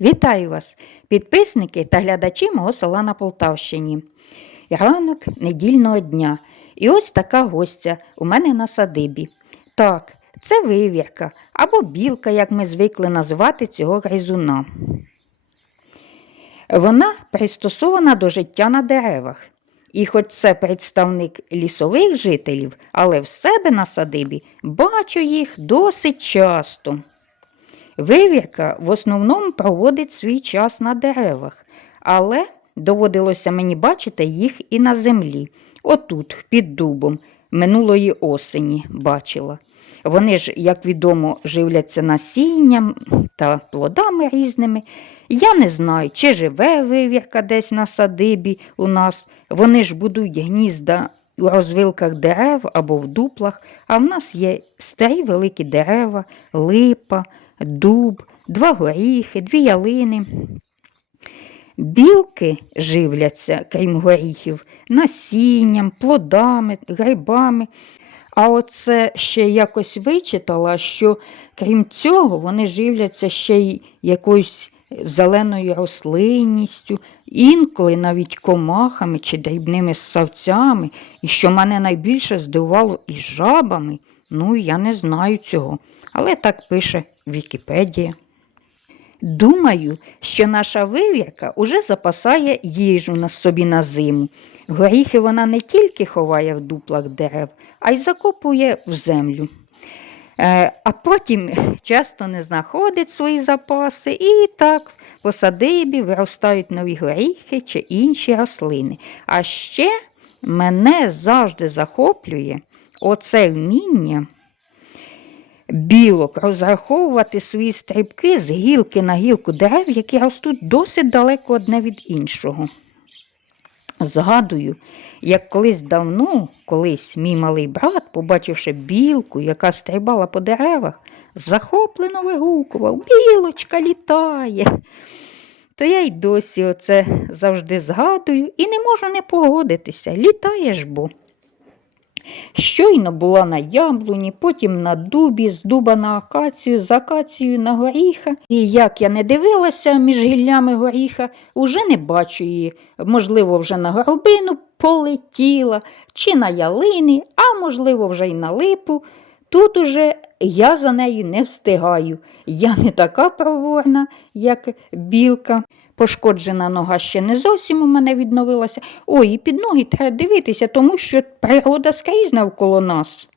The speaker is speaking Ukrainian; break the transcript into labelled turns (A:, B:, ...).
A: Вітаю вас, підписники та глядачі мого села на Полтавщині. Ранок недільного дня. І ось така гостя у мене на садибі. Так, це вивірка або білка, як ми звикли називати цього гризуна. Вона пристосована до життя на деревах. І хоч це представник лісових жителів, але в себе на садибі бачу їх досить часто. Вивірка в основному проводить свій час на деревах, але доводилося мені бачити їх і на землі, отут, під дубом, минулої осені бачила. Вони ж, як відомо, живляться насінням та плодами різними. Я не знаю, чи живе вивірка десь на садибі у нас. Вони ж будують гнізда у розвилках дерев або в дуплах, а в нас є старі великі дерева, липа, дуб, два горіхи, дві ялини. Білки живляться, крім горіхів, насінням, плодами, грибами. А оце ще якось вичитала, що крім цього вони живляться ще й якоюсь зеленою рослинністю, інколи навіть комахами чи дрібними ссавцями, і що мене найбільше здивувало і жабами. Ну, я не знаю цього, але так пише Вікіпедія. Думаю, що наша вивірка уже запасає їжу на собі на зиму. Горіхи вона не тільки ховає в дуплах дерев, а й закопує в землю. Е, а потім часто не знаходить свої запаси і так по садибі виростають нові горіхи чи інші рослини. А ще мене завжди захоплює оце вміння білок розраховувати свої стрибки з гілки на гілку дерев, які ростуть досить далеко одне від іншого. Згадую, як колись давно, колись мій малий брат, побачивши білку, яка стрибала по деревах, захоплено вигукував Білочка літає. То я й досі оце завжди згадую і не можу не погодитися. Літає ж бо. Щойно була на яблуні, потім на дубі, з дуба на акацію, з акацією на горіха. І як я не дивилася між гіллями горіха, уже не бачу її. Можливо, вже на горобину полетіла, чи на ялини, а можливо, вже й на липу. Тут уже я за нею не встигаю. Я не така проворна, як білка. Пошкоджена нога ще не зовсім у мене відновилася. Ой, і під ноги треба дивитися, тому що природа скрізь навколо нас.